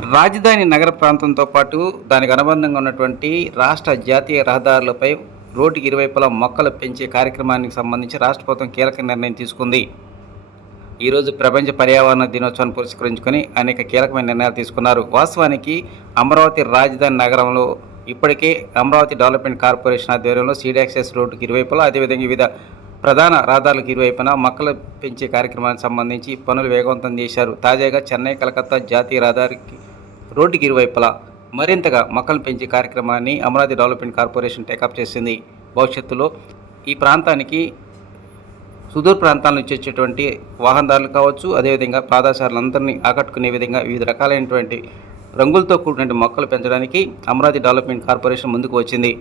రాజధాని నగర ప్రాంతంతో పాటు దానికి అనుబంధంగా ఉన్నటువంటి రాష్ట్ర జాతీయ రహదారులపై రోడ్డుకి ఇరువైపులా మొక్కలు పెంచే కార్యక్రమానికి సంబంధించి రాష్ట్ర ప్రభుత్వం కీలక నిర్ణయం తీసుకుంది. ఈరోజు ప్రపంచ పర్యావరణ దినోత్సవాన్ని పురస్కరించుకొని అనేక కీలకమైన నిర్ణయాలు తీసుకున్నారు. వాస్తవానికి అమరావతి రాజధాని నగరంలో ఇప్పటికే అమరావతి డెవలప్మెంట్ కార్పొరేషన్ ఆధ్వర్యంలో సీడాక్సెస్ రోడ్డుకి ఇరువైపులా అదేవిధంగా వివిధ ప్రధాన రహదారులకు ఇరువైపున మొక్కలు పెంచే కార్యక్రమానికి సంబంధించి పనులు వేగవంతం చేశారు. తాజాగా చెన్నై కలకత్తా జాతీయ రహదారికి రోడ్డుకి ఇరువైపులా మరింతగా మొక్కలు పెంచే కార్యక్రమాన్ని అమరావతి డెవలప్మెంట్ కార్పొరేషన్ టేకప్ చేసింది. భవిష్యత్తులో ఈ ప్రాంతానికి సుదూర ప్రాంతాల నుంచి వచ్చేటువంటి వాహనదారులు కావచ్చు అదేవిధంగా పాదాచారులందరినీ ఆకట్టుకునే విధంగా వివిధ రకాలైనటువంటి రంగులతో కూడినటువంటి మొక్కలు పెంచడానికి అమరావతి డెవలప్మెంట్ కార్పొరేషన్ ముందుకు వచ్చింది.